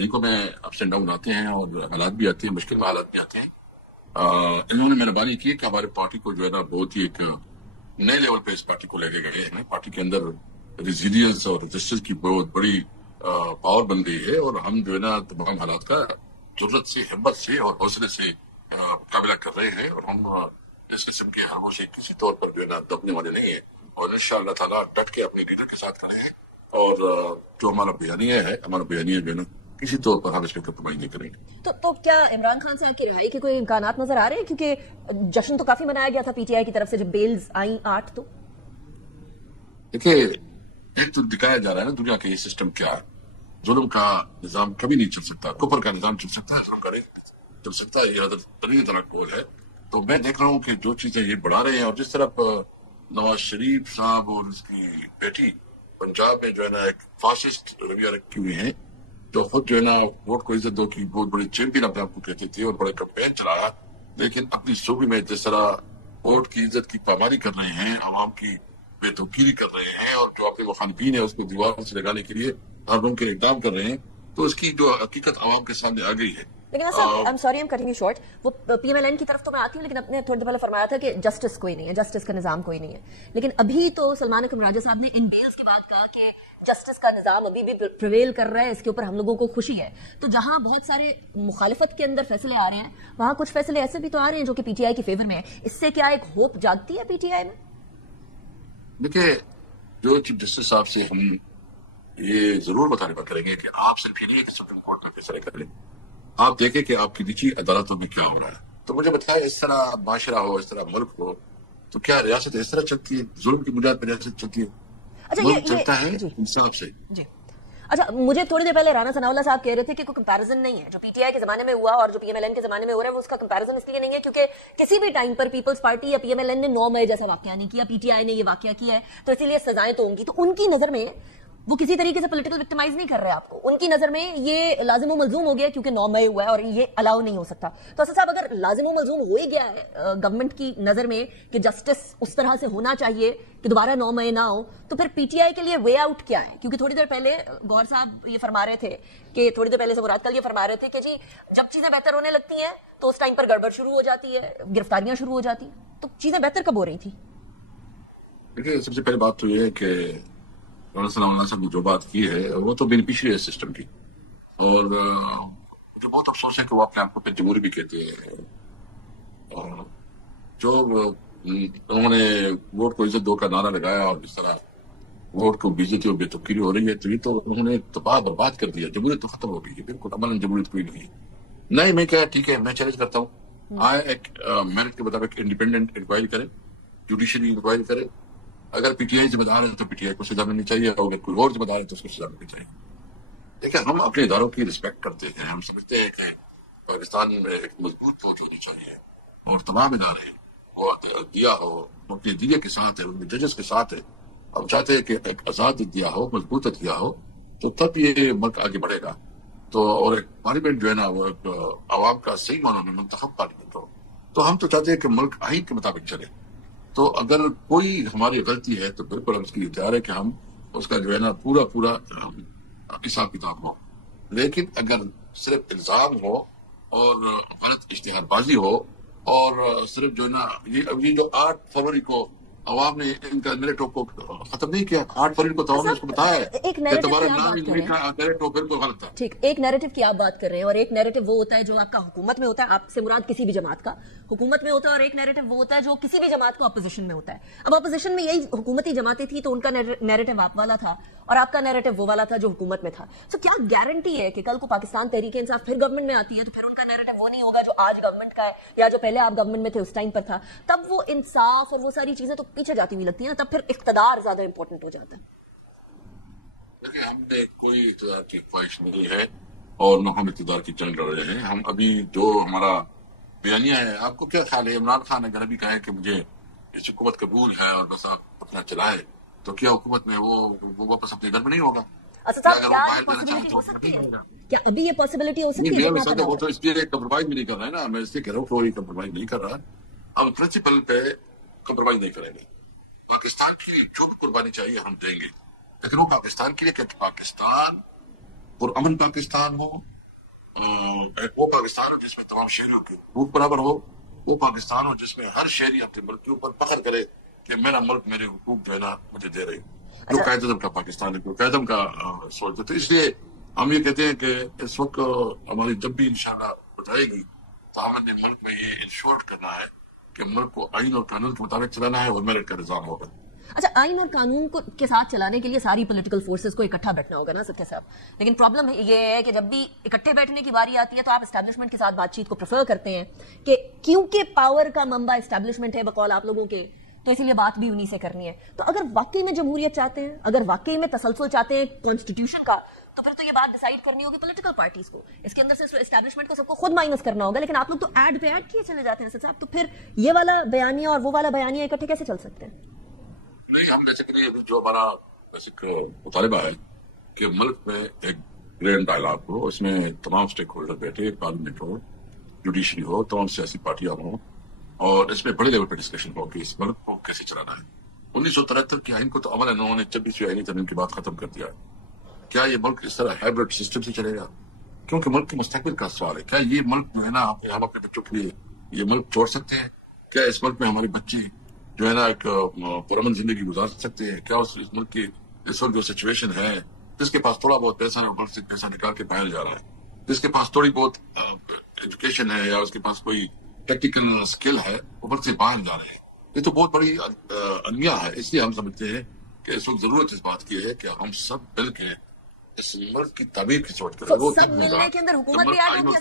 तहरीकों में ups and down आते हैं और हालात भी आते हैं, मुश्किल हालात भी आते हैं. इन्होंने मेहरबानी की कि हमारे पार्टी को जो है ना बहुत ही एक नए लेवल पे इस पार्टी को लेके गए हैं. पार्टी के अंदर रेजिलियंस और रेजिस्टेंस की बहुत बड़ी पावर बन गई है और हम जो है ना तमाम हालात का जरूरत से, हिम्मत से और हौसले से मुकाबला कर रहे हैं. और हम इस किस्म के हारमों से किसी तौर पर जो है ना दबने वाले नहीं है और इंशाअल्लाह ताला डट के अपने लीडर के साथ खड़े हैं. और जो हमारा बयानिया है, हमारा बयानिया जो है ना किसी तौर पर हम इसमें कम्प्रोमाइज नहीं करेंगे. तो क्या इमरान खान साहब की रिहाई के कोई इम्कानात नजर आ रहे हैं? क्योंकि जश्न तो काफी मनाया गया था पीटीआई की तरफ से जब बेल्स आई 8. तो देखिए, एक तो दिखाया जा रहा है ना दुनिया का ये सिस्टम क्या है. जुल्म का निजाम कभी नहीं चल सकता, कुफर का निजाम चल सकता है, जुल्म का नहीं चल सकता. ये हजरत अली तला कौल है. तो मैं देख रहा हूँ कि जो चीजें ये बढ़ा रहे हैं और जिस तरफ नवाज शरीफ साहब और उसकी बेटी पंजाब में जो है ना एक फासिस्ट रवैया रखी हुई है, जो खुद जो है ना वोट को इज्जत दो की बहुत बड़ी चैंपियन अपने आप को कहते थे और बड़े कैंपेन चलाया, लेकिन अपनी सूबे में जिस तरह वोट की इज्जत की पामारी कर रहे हैं, आवाम की बेतौकीरी कर रहे हैं और जो अपने मुखालिफिन है उसको दीवार से लगाने के लिए हर मुमकिन इकदाम कर रहे हैं, तो इसकी जो हकीकत आवाम के सामने आ गई है. लेकिन I am sorry, I am cutting you short. वो पीएमएलएन की तरफ तो मैं आती हूँ, लेकिन अपने थोड़ी देर पहले फरमाया था कि जस्टिस कोई नहीं है, जस्टिस का निजाम कोई नहीं है. लेकिन अभी तो सलमान अकरम राजा साहब ने इन बेल्स के बाद कहा कि जस्टिस का निजाम अभी भी प्रिवेल कर रहा है, इसके ऊपर हम लोगों को खुशी है. तो जहां बहुत सारे मुखालिफत के अंदर फैसले आ रहे हैं, वहां कुछ फैसले ऐसे भी तो आ रहे हैं जो कि पीटीआई की फेवर में है. इससे क्या एक होप जागती है पीटीआई में? देखिए, जो चीफ जस्टिस साहब से हम ये जरूर मुतालबा करेंगे कि आप सिर्फ ये नहीं कि सुप्रीम कोर्ट में फैसले करें, आप देखें कि आपकी निजी अदालतों में क्या हो रहा है. तो मुझे बताएं, इस तरह माशरा हो, इस तरह मुल्क हो, तो क्या रियासत इस तरह चलती है? जुल्म की बुनियाद पर रियासत चलती है? अच्छा, मुल्क चलता है इंसाफ से. जी. अच्छा, मुझे थोड़ी देर पहले राना सनाउल्लाह साहब कह रहे थे कि कोई कंपैरिजन नहीं है जो पीटीआई के जमाने में हुआ और जो पीएमएलएन के जमाने में हो रहा है, वो उसका कंपैरिजन इसलिए नहीं है क्योंकि किसी भी टाइम पर पीपल्स पार्टी या पीएमएलएन ने 9 मई जैसा वाकया नहीं किया, पीटीआई ने ये वाकया किया है, तो इसीलिए सजाएं तो होंगी. तो उनकी नजर में वो किसी तरीके से पॉलिटिकल विक्टिमाइज नहीं कर रहे आपको. उनकी नजर में ये लाजिम मलजूम हो गया क्योंकि 9 मई हुआ है और ये अलाउ नहीं हो सकता. तो असद साहब, अगर लाजिम मलजूम हो ही गया है गवर्नमेंट की नजर में कि जस्टिस उस तरह से होना चाहिए कि दोबारा 9 मई ना हो, तो फिर पीटीआई के लिए वे आउट क्या है? क्योंकि थोड़ी देर पहले गौर साहब ये फरमा रहे थे कि थोड़ी देर पहले से मुराद कल ये फरमा रहे थे कि जी जब चीजें बेहतर होने लगती हैं तो उस टाइम पर गड़बड़ शुरू हो जाती है, गिरफ्तारियां शुरू हो जाती. तो चीजें बेहतर कब हो रही थी? देखिए, सबसे पहले बात तो ये है कि साहब ने जो बात की है वो तो बेनिफिशियरी है सिस्टम की. और मुझे बहुत अफसोस है कि वो अपने आप को जमहूरी भी कहते हैं. और जो उन्होंने वोट को इज्जत दो का नारा लगाया और इस तरह वोट को बेइज्जती और बेतुकीरी हो रही है, तो ये तो उन्होंने तबाह बर्बाद कर दिया. जमहूरियत तो खत्म हो गई है, बिल्कुल अमल जमहूरियत कोई नहीं है. नहीं, मैं क्या, ठीक है, मैं चैलेंज करता हूँ, मेरिट के मुताबिक इंडिपेंडेंट इंक्वायरी करे, जुडिशरी इंक्वायरी करे. अगर पीटीआई जिम्मेदार है तो पीटीआई को सजा मिलनी चाहिए, और अगर कोई और जिम्मेदार है तो उसको सजा मिलनी चाहिए. देखिए, हम अपने इदारों की रिस्पेक्ट करते हैं. हम समझते हैं कि पाकिस्तान में एक मजबूत फौज होनी चाहिए और तमाम इदारे वो दिया हो अपने दिया के साथ है, उनके जजेस के साथ है. हम चाहते हैं कि एक आजाद दिया हो, मजबूत दिया हो, तो तब ये मुल्क आगे बढ़ेगा. तो और एक पार्लियामेंट जो है ना वो एक आवाम का सही मानों में मुंतखब पार्लियामेंट हो. तो हम तो चाहते हैं कि मुल्क आइन के मुताबिक चले. तो अगर कोई हमारी गलती है तो बिल्कुल हम उसके लिए तैयार है कि हम उसका जो है ना पूरा हिसाब किताब हो. लेकिन अगर सिर्फ इल्जाम हो और गलत इश्तिहारबाजी हो और सिर्फ जो है ना ये जो 8 फरवरी को अवाम ने इनका नैरेटिव को खत्म नहीं किया. 8 फरवरी को तो अवाम ने इसको बताया है कि तुम्हारा नाम ही नहीं का नैरेटिव बिल्कुल गलत था. ठीक, एक नैरेटिव की आप बात कर रहे हैं और एक नैरेटिव वो होता है जो आपका हुकूमत में होता है, आपसे मुराद किसी भी जमात का हुकूमत में होता है, और एक नैरेटिव वो होता है जो किसी भी जमात को अपोजिशन में होता है. अब अपोजिशन में यही हुकूमती जमातें थी तो उनका नैरेटिव आप वाला था और आपका नैरेटिव वो वाला था जो हुकूमत में था. तो क्या गारंटी है कि कल को पाकिस्तान तहरीक इंसाफ फिर गवर्नमेंट में आती है तो फिर उनका नैरेटिव वो नहीं होगा जो आज गवर्नमेंट का है या जो पहले आप गवर्नमेंट में थे उस टाइम पर था? तब वो इंसाफ और वो सारी चीजें तो पीछे जाती हुई लगती है ना, तब फिर इख्तिदार ज्यादा इंपॉर्टेंट हो जाता है. देखिए, हमने कोई इख्तिदार की ख्वाहिश नहीं है और न हम इख्तिदार की जंग लड़ रहे हैं. हम अभी जो हमारा बयानिया है, आपको क्या ख्याल है, इमरान खान अगर अभी कहे कि मुझे इस हुकूमत कबूल है और बस आप अपना चलाए, तो क्या हुकूमत में वो वापस अपने घर में नहीं होगा? अच्छा, क्या पॉसिबिलिटी हो सकती है? क्या अभी ये पॉसिबिलिटी हो सकती है? वो तो इसलिए कंप्रोमाइज भी नहीं कर रहा है ना. मैं इसलिए कह रहा हूँ कोई कंप्रोमाइज नहीं कर रहा. हम प्रिंसिपल पे कंप्रोमाइज नहीं करेंगे. पाकिस्तान के लिए जो भी कुर्बानी चाहिए हम देंगे, लेकिन वो पाकिस्तान के लिए, कि पाकिस्तान पुरअमन पाकिस्तान हो, एक वो पाकिस्तान हो जिसमें तमाम शहरियों के हकूक बराबर हो, वो पाकिस्तान हो जिसमें हर शहरी अपने मुल्क के ऊपर फख्र करे कि मेरा मुल्क मेरे हकूक जो है ना मुझे दे रही। जो कायदे का पाकिस्तान है, कायदे का सोचते। तो इसलिए हम ये कहते हैं कि इस वक्त हमारी जब भी इंशाल्लाह बताएगी तो हमने मुल्क में ये इंश्योर करना है कि मुल्क को आइन और कानून के मुताबिक चलाना है और मेरिट का निजाम होगा। अच्छा, आइन और कानून को के साथ चलाने के लिए सारी पॉलिटिकल फोर्सेस को इकट्ठा बैठना होगा ना सत्य साहब, लेकिन प्रॉब्लम ये है कि जब भी इकट्ठे बैठने की बारी आती है तो आप एस्टैब्लिशमेंट के साथ बातचीत को प्रेफर करते हैं कि क्योंकि पावर का मंबा एस्टैब्लिशमेंट है बकौल आप लोगों के, तो इसीलिए बात भी उन्हीं से करनी है। तो अगर वाकई में जमहूरियत चाहते हैं, अगर वाकई में तसलसल चाहते हैं कॉन्स्टिट्यूशन का, तो फिर तो ये बात डिसाइड करनी होगी पॉलिटिकल पार्टीज को। इसके अंदर से एस्टैब्लिशमेंट को सबको खुद माइनस करना होगा, लेकिन आप लोग तो ऐड पे ऐड किए चले जाते हैं साहब। तो फिर ये वाला बयानिया और वो वाला बयानिया इकट्ठे कैसे चल सकते हैं? नहीं, हम बेसिकली जो हमारा बेसिक मुतालिबा है कि मुल्क में एक ग्रैंड डायलॉग हो, इसमें तमाम स्टेक होल्डर बैठे, पार्लियामेंट हो, जुडिशरी हो, तमाम सियासी पार्टियां हों और इसमें बड़े लेवल पर डिस्कशन हो कि इस मुल्क को कैसे चलाना है। 1973 की आइन को तो अमल इन्होंने 26वीं आईनी तरमीम के बाद खत्म कर दिया है। क्या ये मुल्क इस तरह हाइब्रिड सिस्टम से चलेगा? क्योंकि मुल्क के मुस्तकबिल का सवाल है। क्या ये मुल्क जो है ना हम अपने बच्चों के लिए ये मुल्क छोड़ सकते हैं? क्या इस मुल्क में हमारे बच्चे जो है ना एक पुरअमन जिंदगी गुजार सकते हैं? क्या इस मुल्क की इस वक्त जो सिचुएशन है, जिसके पास थोड़ा बहुत पैसा है वो मुल्क से पैसा निकाल के बाहर जा रहा है, जिसके पास थोड़ी बहुत एजुकेशन है या उसके पास कोई टेक्निकल स्किल है, वो मुल्क से बाहर जा रहे हैं। ये तो बहुत बड़ी अलमिया है। इसलिए हम समझते हैं कि इस वक्त जरूरत इस बात की है कि हम सब मिल के इस मुल्क की तामीर की सोच करें। तो सब मिलने के अंदर हुकूमत भी ऐड होगी,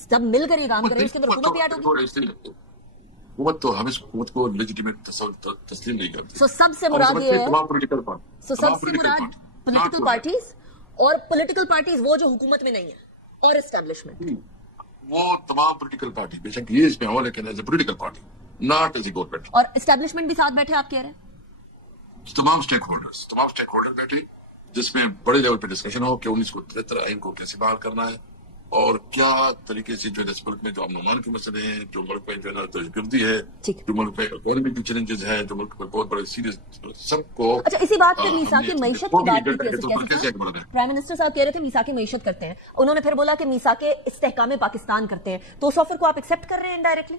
सब मिलकर ये काम करें, उसके अंदर हुकूमत भी ऐड होगी। हुकूमत तो हम इस हुकूमत को लेजिटिमेट तस्लीम नहीं करते। सो सबसे मुराद ये है, तमाम पॉलिटिकल पार्टीज और पॉलिटिकल पार्टीज वो जो हुकूमत में नहीं है और एस्टैब्लिशमेंट, वो तमाम पॉलिटिकल पार्टी बेशक ये इसमें हो लेकिन as a political party not as a government. और एस्टैब्लिशमेंट भी साथ बैठे आप कह रहे हैं? तमाम स्टेक होल्डर बैठे जिसमें बड़े लेवल पे डिस्कशन हो कि 1973 आइन को कैसे बहाल करना है और क्या तरीके से जो है इस मुल्क में जो अमन के मसले हैं, जो मुल्क में जो है ना दहशतगर्दी है, जो मुल्क में इकोनॉमी की चैलेंजेस है, जो मुल्क में बहुत बड़े सीरियस सबको। अच्छा, इसी बात पे मीसाके मईशत की बात की, प्राइम मिनिस्टर साहब कह रहे थे मीसाके मईशत करते हैं, उन्होंने फिर बोला कि मीसाके इस्तेहकाम पाकिस्तान करते हैं, तो उस ऑफर को आप एक्सेप्ट कर रहे हैं इनडायरेक्टली?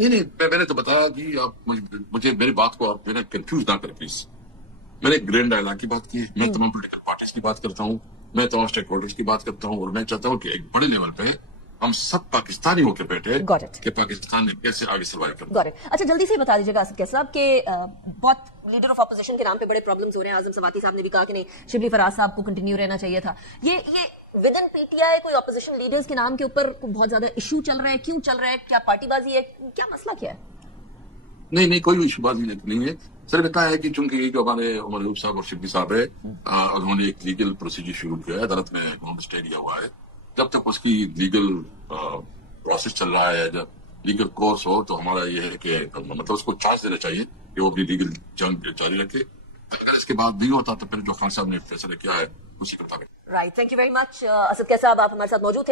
नहीं, मैंने तो बताया कि आप मुझे मेरी बात को आप कंफ्यूज ना करें प्लीज। मैंने ग्रैंड डायलॉग की बात की, मैं तमाम पॉलिटिकल पार्टीज की बात करता हूँ, मैं तमाम स्टेक होल्डर्स की बात करता हूँ और मैं चाहता हूँ कि एक बड़े लेवल पे हम सब पाकिस्तानी होकर बैठे कि पाकिस्तान ने कैसे आगे सर्वाइव करना। अच्छा, जल्दी से बता दीजिएगा असद साहब कि बहुत लीडर ऑफ अपोजिशन के नाम पे बड़े प्रॉब्लम्स हो रहे हैं। आजम सवाती साहब ने भी कहा कि नहीं, शिबली फराज साहब को कंटिन्यू रहना चाहिए था। ये विद इन पीटीआई कोई ऑपोजिशन लीडर्स के नाम के ऊपर बहुत ज्यादा इशू चल रहा है, क्यों चल रहा है? क्या पार्टीबाजी है? क्या मसला क्या है? नहीं, कोई इशूबाजी नहीं है। सिर्फ इतना है कि चूंकि जो हमारे उमर अयूब साहब और शिबली साहब है, उन्होंने एक लीगल प्रोसीजर शुरू किया है, अदालत में उन्होंने स्टे लिया हुआ है। जब तक उसकी लीगल प्रोसेस चल रहा है, जब लीगल कोर्स हो, तो हमारा ये है कि मतलब उसको चांस देना चाहिए कि वो अपनी लीगल जंग जारी रखे। अगर इसके बाद नहीं होता तो फिर जो खान साहब ने फैसला किया है उसी के मुताबिक। Right, thank you very much Asad साहब, आप हमारे साथ मौजूद थे।